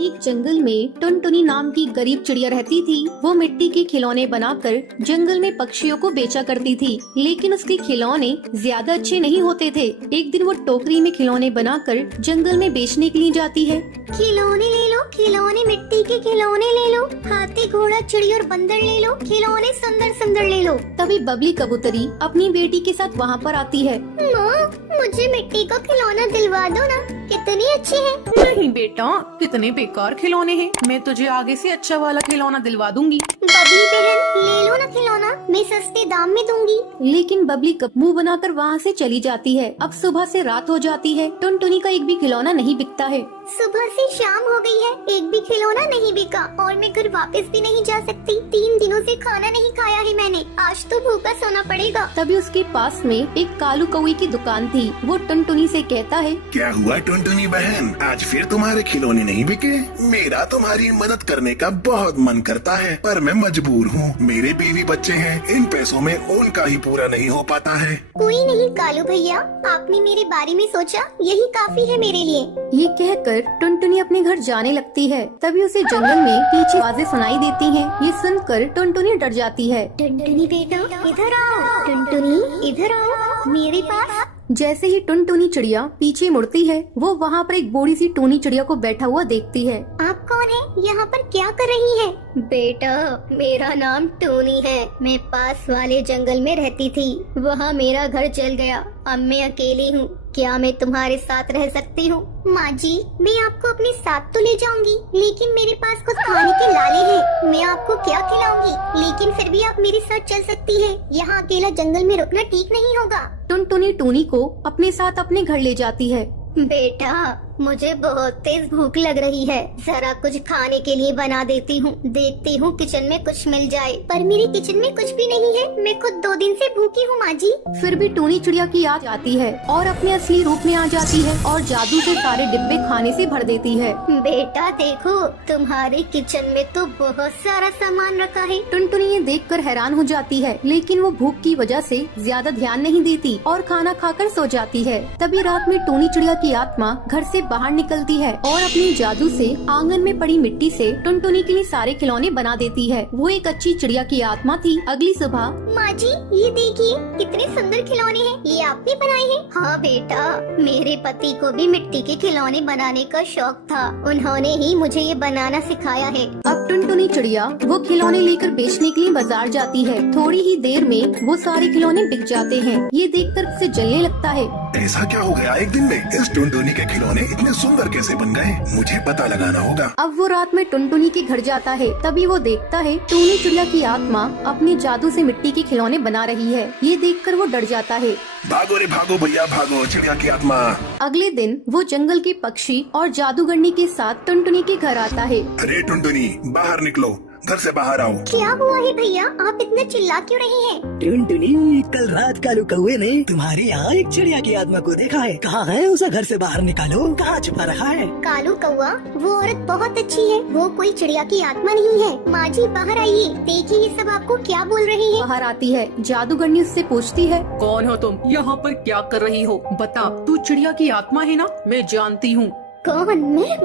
एक जंगल में टुनटुनी नाम की गरीब चिड़िया रहती थी। वो मिट्टी के खिलौने बनाकर जंगल में पक्षियों को बेचा करती थी, लेकिन उसके खिलौने ज्यादा अच्छे नहीं होते थे। एक दिन वो टोकरी में खिलौने बनाकर जंगल में बेचने के लिए जाती है। खिलौने ले लो, खिलौने मिट्टी के खिलौने ले लो, हाथी घोड़ा चिड़ी और बंदर ले लो, खिलौने सुंदर सुंदर ले लो। तभी बबली कबूतरी अपनी बेटी के साथ वहाँ पर आती है। माँ, मुझे मिट्टी का खिलौना दिलवा दो ना, कितनी अच्छी है। नहीं बेटा, कितने बेकार खिलौने हैं। मैं तुझे आगे से अच्छा वाला खिलौना दिलवा दूंगी। बबली बहन, ले लो ना खिलौना, मैं सस्ते दाम में दूंगी। लेकिन बबली मुंह बनाकर वहाँ से चली जाती है। अब सुबह से रात हो जाती है, टुनटुनी का एक भी खिलौना नहीं बिकता है। सुबह से शाम हो गई है, एक भी खिलौना नहीं बिका और मैं घर वापस भी नहीं जा सकती। 3 दिनों से खाना नहीं खाया है मैंने, आज तो भूखा सोना पड़ेगा। तभी उसके पास में एक कालू कौवे की दुकान थी। वो टुनटुनी से कहता है, क्या हुआ टुनटुनी बहन, आज फिर तुम्हारे खिलौने नहीं बिके? मेरा तुम्हारी मदद करने का बहुत मन करता है, पर मैं मजबूर हूँ। मेरे बीवी बच्चे हैं, इन पैसों में उनका ही पूरा नहीं हो पाता है। कोई नहीं कालू भैया, आपने मेरे बारे में सोचा, यही काफी है मेरे लिए। ये कहकर टुनटुनी अपने घर जाने लगती है। तभी उसे जंगल में पीछे आवाजें सुनाई देती हैं। ये सुनकर टुनटुनी डर जाती है। टुनटुनी बेटा इधर आओ, टुनटुनी इधर आओ मेरे पास। जैसे ही टुनटुनी चिड़िया पीछे मुड़ती है, वो वहाँ पर एक बूढ़ी सी टूनी चिड़िया को बैठा हुआ देखती है। आप कौन है, यहाँ पर क्या कर रही है? बेटा, मेरा नाम टूनी है, मैं पास वाले जंगल में रहती थी, वहाँ मेरा घर जल गया, अब मैं अकेली हूँ, क्या मैं तुम्हारे साथ रह सकती हूँ? माँ जी, मैं आपको अपने साथ तो ले जाऊंगी, लेकिन मेरे पास कुछ खाने के लाले हैं, मैं आपको क्या खिलाऊंगी, लेकिन फिर भी आप मेरे साथ चल सकती हैं, यहाँ अकेला जंगल में रुकना ठीक नहीं होगा। टुनटुनी टूनी को अपने साथ अपने घर ले जाती है। बेटा, मुझे बहुत तेज भूख लग रही है, जरा कुछ खाने के लिए बना देती हूँ, देखती हूँ किचन में कुछ मिल जाए। पर मेरे किचन में कुछ भी नहीं है, मैं खुद 2 दिन से भूखी हूँ माँ जी। फिर भी टूनी चिड़िया की याद आती है और अपने असली रूप में आ जाती है और जादू से सारे डिब्बे खाने से भर देती है। बेटा देखो, तुम्हारे किचन में तो बहुत सारा सामान रखा है। टुनटुनी ये देखकर हैरान हो जाती है, लेकिन वो भूख की वजह से ज्यादा ध्यान नहीं देती और खाना खाकर सो जाती है। तभी रात में टूनी चिड़िया की आत्मा घर से बाहर निकलती है और अपनी जादू से आंगन में पड़ी मिट्टी से टुनटुनी के लिए सारे खिलौने बना देती है। वो एक अच्छी चिड़िया की आत्मा थी। अगली सुबह, माँ जी ये देखिए कितने सुंदर खिलौने हैं, ये आपने बनाए हैं? हाँ बेटा, मेरे पति को भी मिट्टी के खिलौने बनाने का शौक था, उन्होंने ही मुझे ये बनाना सिखाया है। अब टुनटुनी चिड़िया वो खिलौने लेकर बेचने के लिए बाजार जाती है। थोड़ी ही देर में वो सारे खिलौने बिक जाते हैं। ये देखकर उसे जलने लगता है। ऐसा क्या हो गया एक दिन में? इस टुनटुनी के खिलौने इतने सुंदर कैसे बन गए? मुझे पता लगाना होगा। अब वो रात में टुनटुनी के घर जाता है। तभी वो देखता है टूनी चिड़िया की आत्मा अपने जादू से मिट्टी के खिलौने बना रही है। ये देखकर वो डर जाता है। भागो रे भागो भैया भागो, चिड़िया की आत्मा। अगले दिन वो जंगल के पक्षी और जादूगरनी के साथ टुनटुनी के घर आता है। अरे टुनटुनी, बाहर निकलो, घर से बाहर आओ। क्या हुआ है भैया, आप इतना चिल्ला क्यों रही हैं? टुनटुनी, कल रात कालू कौवे ने तुम्हारे यहाँ एक चिड़िया की आत्मा को देखा है। कहाँ है? उसे घर से बाहर निकालो, कहाँ छुपा रखा है? कालू कौवा, वो औरत बहुत अच्छी है, वो कोई चिड़िया की आत्मा नहीं है। माँ जी बाहर आइए, देखिए ये सब आपको क्या बोल रही है। बाहर आती है। जादूगरनी उससे पूछती है, कौन हो तुम? यहाँ पर क्या कर रही हो? बता, तू चिड़िया की आत्मा है ना? मैं जानती हूँ। कौन? मैं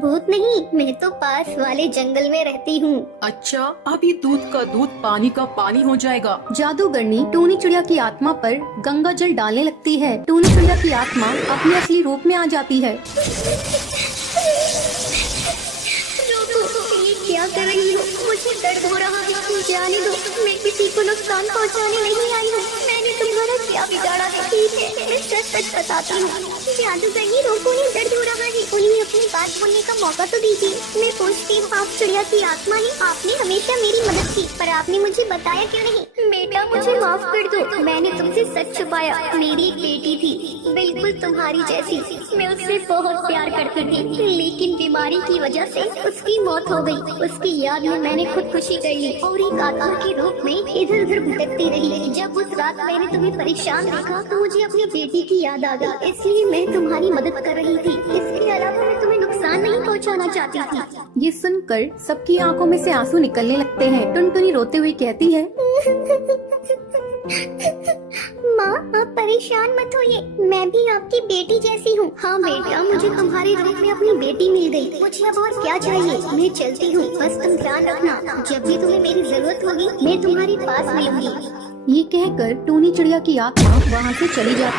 भूत नहीं, मैं तो पास वाले जंगल में रहती हूँ। अच्छा, अब ये दूध का दूध पानी का पानी हो जाएगा। जादूगरनी टूनी चिड़िया की आत्मा पर गंगा जल डालने लगती है। टूनी चिड़िया की आत्मा अपने असली रूप में आ जाती है। ये क्या कर रही हो? मुझे दर्द हो रहा है, जाने दो, मैं किसी को नुकसान पहुंचाने नहीं आई हूँ। मैंने तुम्हारा क्या बिगाड़ा है? ठीक है, मैं सच सच बताती हूँ। जादूगरनी रोको, उन्हें दर्द हो रहा है, उन्हें अपनी बात बोलने का मौका तो दीजिए। मैं पूछती हूँ, आप चिड़िया की आत्मा हैं, आपने हमेशा मेरी मदद की, पर आपने मुझे बताया क्यों नहीं? बेटा मुझे माफ कर दो, मैंने तुमसे सच छुपाया। मेरी एक बेटी थी, बिल्कुल तुम्हारी जैसी, मैं उससे बहुत प्यार करती थी, लेकिन बीमारी की वजह से उसकी मौत हो गई। उसकी याद में मैंने खुदकुशी कर ली और एक आत्मा के रूप में इधर उधर भटकती रही। जब उस रात मैंने तुम्हें परेशान देखा तो मुझे अपनी बेटी की याद आ गई, इसलिए मैं तुम्हारी मदद कर रही थी। इसके अलावा मैं तुम्हें नुकसान नहीं पहुंचाना चाहती थी। ये सुनकर सबकी आंखों में से आंसू निकलने लगते हैं। टुनटुनी रोते हुए कहती है, माँ, आप परेशान मत होइए, मैं भी आपकी बेटी जैसी हूँ। हाँ बेटा, मुझे तुम्हारे रूप में अपनी बेटी मिल गई। मुझे अब और क्या चाहिए, मैं चलती हूँ, बस तुम ध्यान रखना, जब भी तुम्हें मेरी जरूरत होगी मैं तुम्हारे पास मिलूंगी। ये कहकर टूनी चिड़िया की आत्मा वहाँ से चली जाती